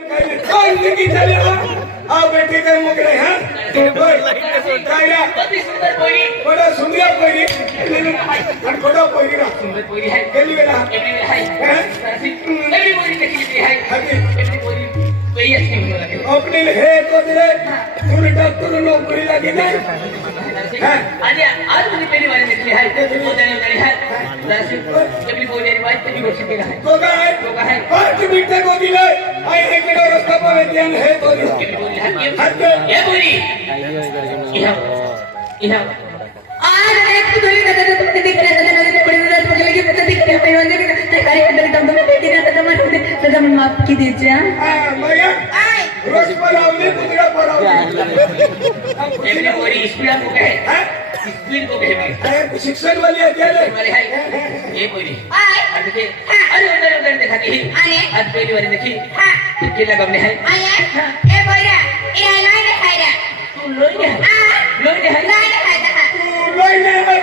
जिंदगी चले हाँ बेटे के मुकरे हैं बड़ा सुंदर कोई बड़ा कोई ना केली बेला अपने है तो तेरे तूने डॉक्टर नौकरी लगी ना अरे आज मुझे पहली बार देखली है वो जाने है दर्शक कभी बोल रही बात कभी बोल सकते हैं तो का है 5 मिनट को दिले आई है कि रास्ता पर ध्यान है तो ये बोली यह आज एक थोड़ी ना तो तुमने दिख रहा था ना तो बड़ी रात को लगी पता दिख रहा है वाले का कार्य अंदर दम में बैठी ना तो मैं माफ की दीजिए हां भैया रोज पर आवले कुतरा पर आवले एमने बोली स्पीड को कहे स्पीड को कहे अरे शिक्षण वाली है क्या वाले है ये बोली अरे उधर दिखाती है आज पहली बार देखी कितने लगने है ए बोला ये लाइन दिखाएगा तू लोई है लेने है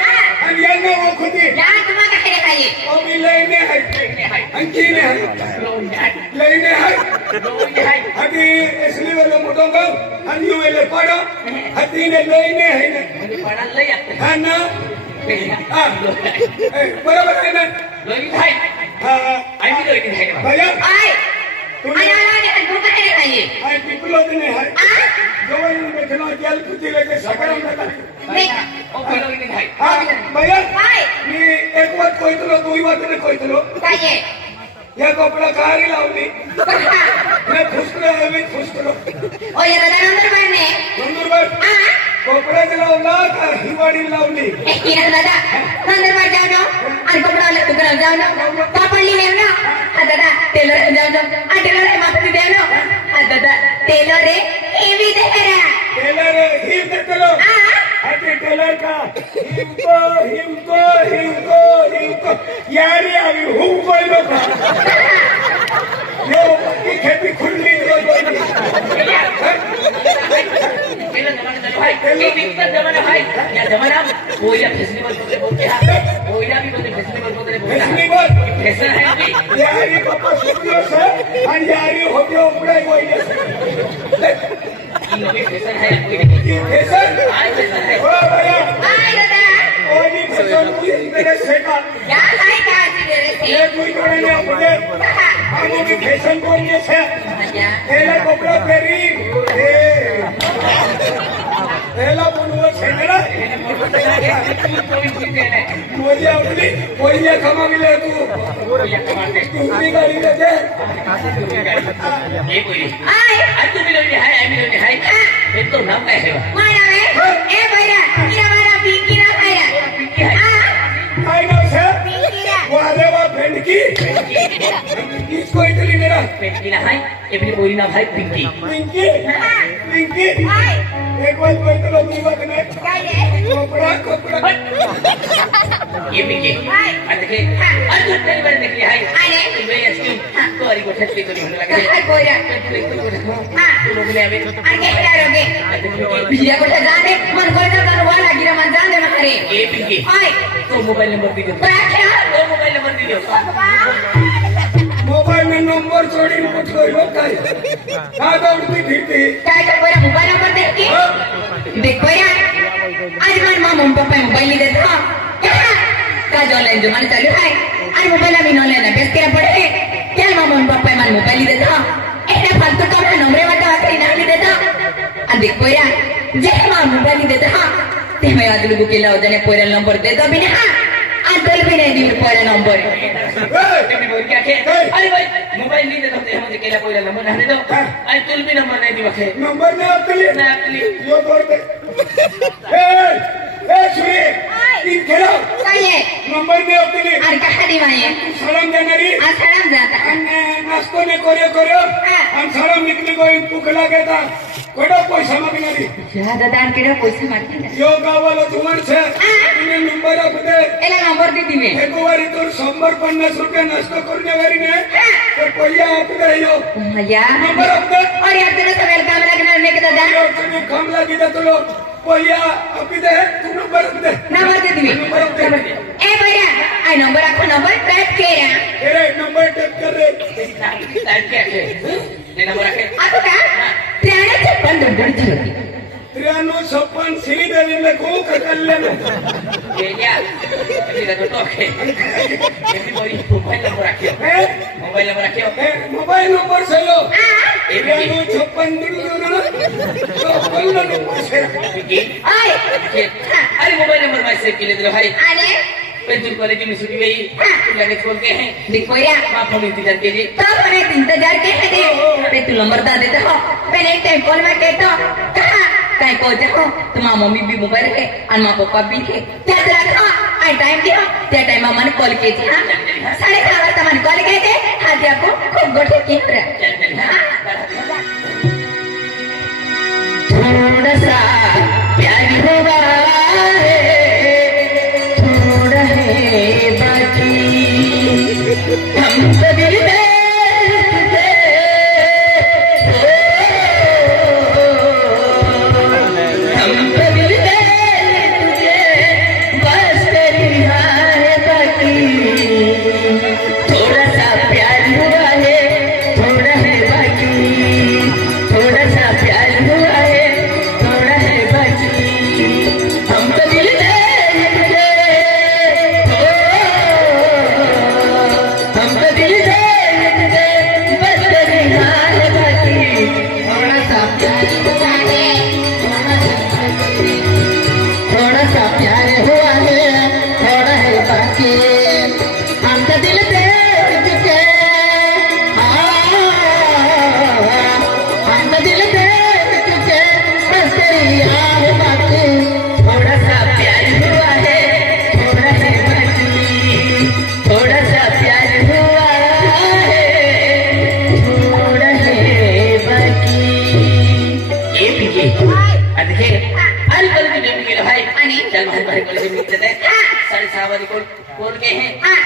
अंजना वो खुदी यार तुम्हारा क्या दिखाइए अभी लेने है अंकीने है लेने है अभी इसलिए वाले मोटोंगा अन्यू वाले पढ़ो हतीने लेने है ना पढ़ा ले है ना बराबर है ना लोई है हाँ आई भी लोई है भैया आई तुम्हारा दिखाइए आई पिपलो ने है जवान में खना जल कुती लेके सकरम लगा नहीं ओ लोई नहीं है हाँ भैया आई मी एक बात कोई तो दो ही बात ने कोई तो चाहिए या कपड़ा कारी लावली मैं खुश रहे मैं खुश करो ओ ये दादा नंबर बनने नंबर बार कपड़ा लावला का हिवाड़ी लावली ये दादा नंबर बार जाओ ना और कपड़ा ले दुकान जाओ ना कापड़ ली ले ना दादा टेलर जाओ ना टेलर के माप दे ना दादा टेलर रे ये भी दे रहा टेलर ही दे चलो अरे टेलर का हिमको यारी अभी हूँ कोई लोग यो की खेती खुली पहले जमाना भाई ये दिक्कत जमाना भाई क्या जमाना कोयला फेस्टिवल बोलते हैं कोयला भी बोलते फेस्टिवल बोलते हैं फैशन है अभी यारी पापा सुनियो से और यारी होते ऊपर कोई ये भी फैशन है कोई फैशन आज फैशन है ओ भैया आई दादा कोई फैशन कोई मेरे सेका क्या आई क्या दे रहे ये कोई करने मुझे हम भी फैशन कोई से पहला कपड़ा पहरी पहला बोलूँ सेकड़ा मुझे अपनी कोई ये खमा मिले तू भी गाड़ी ले दे ये कोई आई आज तू मिलोगे है आई मिलोगे है ये तो नाम क्या है मारा में ए भैया किरा मारा पिंकी ना खाया पिंकी है आई नो सर पिंकी ना वो आले वा फ्रेंड की किसको इतनी मेरा पिंकी ना है ये भी कोई ना भाई पिंकी पिंकी पिंकी आई एक बार कोई तो लोग बात नहीं क्या ये कपड़ा ये पिंकी आई आज के आज तू पहली बार देखली है अरे मैं इसकी कोरी को ठेक को होने लगा हां बोला हां तू लोग ने अभी आगे क्या रोगे बिया को जाने मन को ना वाला गिरा मन जाने मारे ये पिंकी आई तो मोबाइल नंबर दे दो क्या तो मोबाइल नंबर दे दो मोबाइल में नंबर छोड़ी कुछ कोई लोग काय हां दौड़ती फिरती काय कर मेरा मोबाइल नंबर देख के देखो यार आज मन मां मम्मी पापा मोबाइल नहीं देता का जो ऑनलाइन जो माने चालू है आज मोबाइल अभी ऑनलाइन अभ्यास करा पड़े क्या मां मम्मी पापा मन मोबाइल नहीं देता एने फालतू का नंबर वाटा वाटा नहीं देता आ देखो यार जे मां मोबाइल नहीं देता ते मैं आज लोगों के लाओ जने पोरल नंबर दे दो भी ना अंकल भी नहीं दी पोरल नंबर क्या के अरे भाई मोबाइल नहीं देता हूं मुझे केला कोई नंबर नहीं दो आई तुल भी नंबर नहीं दी वखे नंबर नहीं आपके ना आपली यो तोड़ दे ए सुनिए इन खेलो काय नंबर नहीं आपके लिए अरे कहां दी माये सलाम देनारी आ सलाम जाता हमने नाश्तो ने करो हम सलाम निकली कोई भूख लागे था कोडो पैसा मागणारी ज्यादा दान केला पैसे मागते यो गावाला तुम्हार छे तुम्ही नंबर आप दे एला नंबर दे दिवे एक बारी तो 150 रुपया नाश्ता करने वाली ने तो पहिया आप दे यो भैया नंबर आप दे और यार तेरे से वेलकम लगना ने के दादा यो तुम्ही काम लागी दे तो लो पहिया आप दे तू नंबर आप दे नंबर दे दिवे नंबर आप दे ए भैया आई नंबर आपको नंबर टाइप केरा तेरे नंबर टाइप कर रे टाइप क्या है लेना बरा के आता का 93 दुडची होती 93 श्रीदेवीला खूप कल्ल्याण गेल्या तिला तो के किती बरी मोबाईल नंबर राखियो मोबाईल नंबर राखियो मोबाईल नंबर सलो ए 93 नंबर से आय अरे मोबाईल नंबर मैं सेव केले तो भाई आणि पेंटूर कॉलेज में छुट्टी गई लगे छोड़ के हैं देखो यार आप हम इंतजार कीजिए तब मैंने इंतजार के है पे तू नंबर दा देता हो पहले एक टाइम कॉल में कहता कहा काय को जाओ तुम्हारा मम्मी भी मोबाईल है और माँ पापा भी है क्या रखा आई टाइम दिया त्या टाइम माने कॉल के थी हां 6:30 वाजता माने कॉल के थे हाथ आपको खूब गोठे की रे थोड़ा सा प्यार होगा थोड़ा है बाकी हम तो दिल में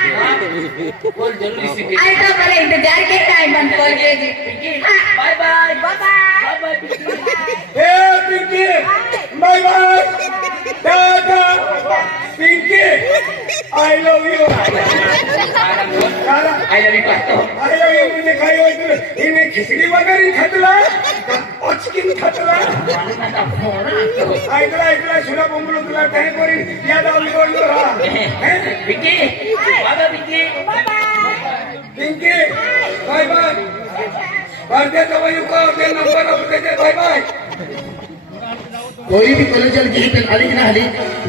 कॉल जरूर रिसीव कीजिए आई तो पहले इंतजार के टाइम बंद कॉल कीजिए बाय बाय बाय बाय ए Pinky bye bye tata Pinky I love you I love you कहतो आई लव यू म्हणजे काय होईल इने खिचडी वगैरे खातला ऑचकिन खातला ऐकला सुना बोंबलो तुला काय करी या दावली बोललो रा पिंकी बाबा Pinki bye bye Pinki bye bye भारतीय जवायु को ते नंबर अपने बाय बाय कोई भी कॉलेज की आली की ना आली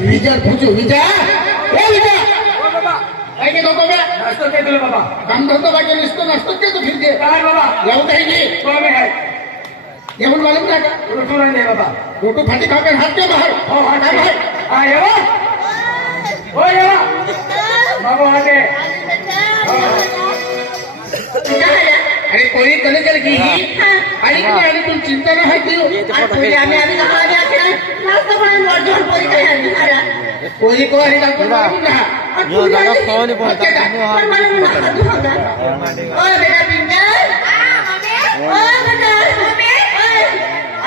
विचार पूछो विचार ए विचार बाबा काय के नको बे नाश्ता के दिले बाबा काम करतो बाकी निस्तो नाश्ता के तो फिर दे काय बाबा जाऊ कहेंगे तो में है ये बोल मालूम ना का रोटू नहीं दे बाबा फोटो फाटी खा कर हाथ के बाहर ओ हां भाई आए हो ओ ये बाबा आगे अरे कोई कॉलेज की आली की आली तुम चिंता ना है क्यों पूजा में आम्ही कहा आम्ही आखिर नाश्ता बनवून जोड पोरी काय आम्ही खरा कोई को आली का कोई ना यो जगा फोन बोलता पण मला ना ओ बेटा पिंगा ओ बेटा मम्मी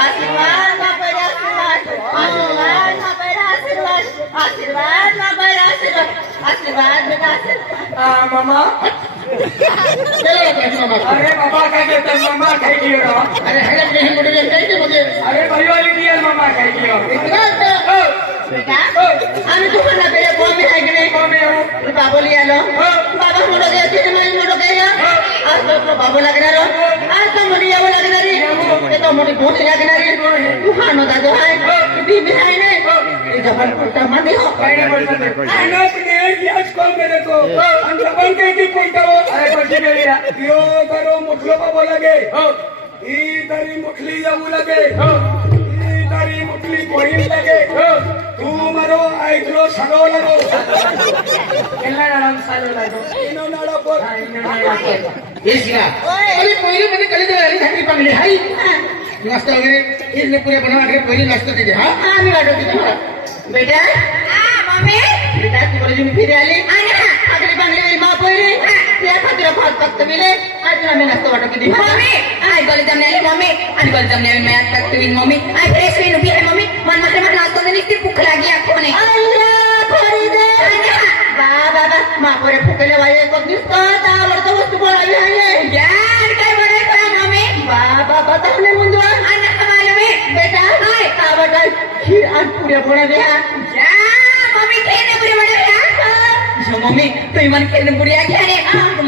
आशीर्वाद बाबा आशीर्वाद आशीर्वाद बाबा आशीर्वाद आशीर्वाद बाबा आशीर्वाद आशीर्वाद बेटा आशीर्वाद मामा चलो मामा अरे बाबा काय देता मामा काय कियो अरे है ना कहीं मुझे कहीं के मुझे अरे भाई वाली दिया मामा काय कियो इतना बेटा आम्ही तुम्हाला बेटा कोण आहे की नाही कोमे हो बाबू लियालो बाबा मोठो गया तिथे मला मोठो गया आज तो बाबू लागणार आज तो मुली यावं लागणारी ते तो मोठी भूत लागणारी तू खानो दादो आहे बीबी आहे नाही ते जबल पडता मध्ये हो काय बोलता आना अपने याच कॉल करे को आणि जबल के की बोलता हो अरे कोची गेलिया यो करो मुठलो बाबा लगे हो ई तरी मुठली जाऊ लगे हो ई तरी मुठली कोई लगे हो तू मारो आइलो सालो लगो केला नाम सालो लगो इनो नाडा पर ये सिरा अरे पहिले मध्ये कॉलेज आली थाकी पांगली हाय नाश्ता वगैरे इतने पूरे बनवा के पहिले नाश्ता दे हां आम्ही वाटो तिथे बेटा मम्मी बेटा तू कॉलेज में फिर आली आणि अगली बांगली मेरी मां पोरी त्या खातिर फाट तख्त मिले आज तुला मैं नाश्ता वाटो किती मम्मी आई कॉलेज में आली मम्मी आणि कॉलेज में आली मैं तख्त विन मम्मी आई फ्रेश हुई नुबी है मम्मी मन मारे मत नाश्ता देने की भूख लगी आंखों ने अल्लाह खोरी दे बाबा मां पोरे फुकले वाले को दिसतो आवडतो वस्तू बोलावी आहे यार काय बनायचं मम्मी बाबा ताहले मुंजो अन्न हमारे में बेटा हाय आवडा खीर आणि पुऱ्या बनवल्या जा मम्मी खेळणे पुरे बनवल्या जो मम्मी तुम्ही मन खेळणे पुरे खेळणे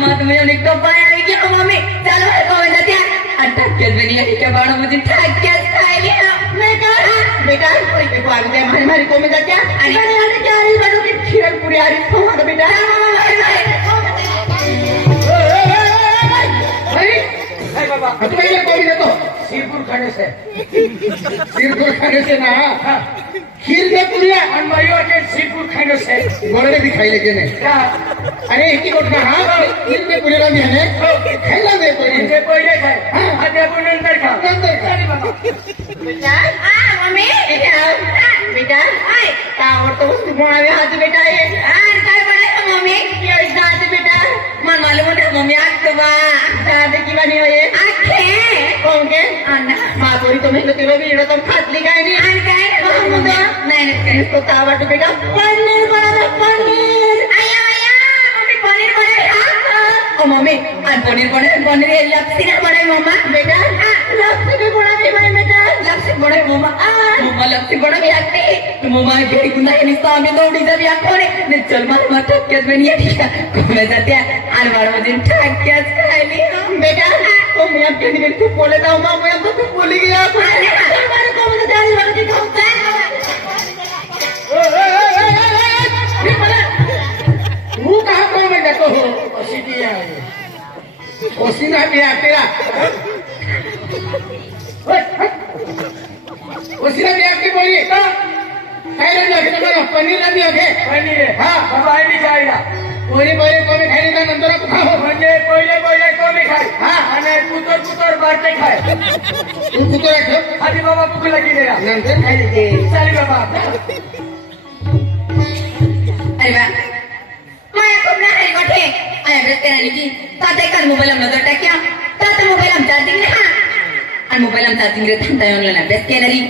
मग तुम्ही एक तो पाया की मम्मी चालू है कोण जात्या अटक्यात बनी एका बाळ मुझे ठाक्यात खायली बेटा पहिले पागते मारी मारी कोमे जात्या आणि आणि क्या आई बनू की खीर पुऱ्या आणि खाऊ आता बेटा हाय बाबा तू पहिले कोमी देतो शिरपूर खाने से सिरपुर खाने से ना खीर के पुऱ्या आणि मायो के शिरपूर खाने से गोळे भी खायले के नाही का अरे एकी गोट ना हा खीर के पुऱ्याला मी हने खायला दे म्हणजे पहिले काय आता आपण नंतर खा नंतर खा. अरे बाबा बेटा मम्मी बेटा हाय का आवडतो वस्तू बनावे हात बेटा ये काय बनायचं मम्मी ये जाते बेटा मन मालूम है मम्मी आकवा जाते की बनी होये आखे कोण के अन्न माधुरी तो मेहनत तिला भी तो खातली काय नाही आणि काय नाही नाही तो का आवडतो बेटा पनीर बनवा पनीर आया आया मम्मी पनीर बनावे ओ मम्मी आणि पनीर हे लपसी ना बनावे मम्मा बेटा लक्ष्मी भी बनावे बाई बेटा लपसी बनावे मम्मा मम्मा लपसी बनावे आते तू मम्मा घरी कुंदा के निस्ता आम्ही दौडी जावी आखोने ने चल मला ठक्क्यात बनी ठीक कोण जात्या आणि बाळ मध्ये ठक्क्यात खायली बेटा तो मी आपके लिए खूप बोले जाऊ मा मैं तो खूप बोली गया हमारे को मुझे जानी वाला की खाऊ तू कहा को मैं जातो हो अशी ती आहे ओसीना भी तेरा ओसीना भी आपकी बोली का काय रे लगे तो पनीर आदि आगे पनीर हा. बाबा आहे मी खायला कोणी पहिले कोणी खायला का नंतर आपण खाऊ म्हणजे पहिले कमी खाय हा. आणि कुतर बारते खाय तू कुतो राखो आधी बाबा भूक लगी रे नंतर खायला दे चालेल बाबा अरे बा माया खूप ना हरी गोठे आया रस्ते राणी की ताते काल मोबाईल नजर टाक्या ताते मोबाईल चार्जिंग ना आणि मोबाईल चार्जिंग रे थांबता येऊन ना बेस्ट केनरी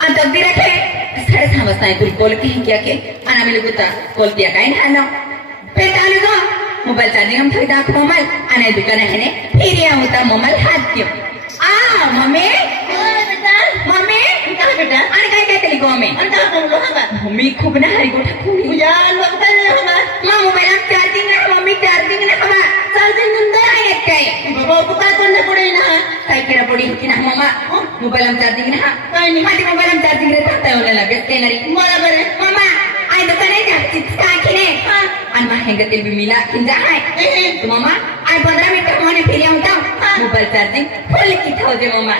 आणि तगदी रखे 6:30 वाजता तू कॉल की क्या के आणि आम्ही लोक कॉल किया काय ना ना पे चालू गो मोबाईल चार्जिंग हम थोड़ी दाखव मोबाईल आणि दुकान आहे ने फिर या होता मोबाईल हात देऊ आ मम्मी मम्मी काय बेटा आणि काय काय केली गो मम्मी आणि का बोललो हा मम्मी खूप ना हरी गोठा खूप या लगता है हमारा मा मोबाईल चार्जिंग ना मम्मी चार्जिंग ना हवा चार्जिंग नंतर आहे काय बाबा तू काय करणे पडे ना काय केला पडी की ना मम्मा मोबाईल चार्जिंग ना काय नाही माझी मोबाईल चार्जिंग रे टाकता येऊन लागेल केनरी बरोबर आहे मम्मा आई दुकान आहे ना चिप्स काखिने आणि माहेंगतील बी मिला किंजा आहे मम्मा आई 15 मिनिटं कोणी फिरी होता मोबाईल चार्जिंग फुल की होते मम्मा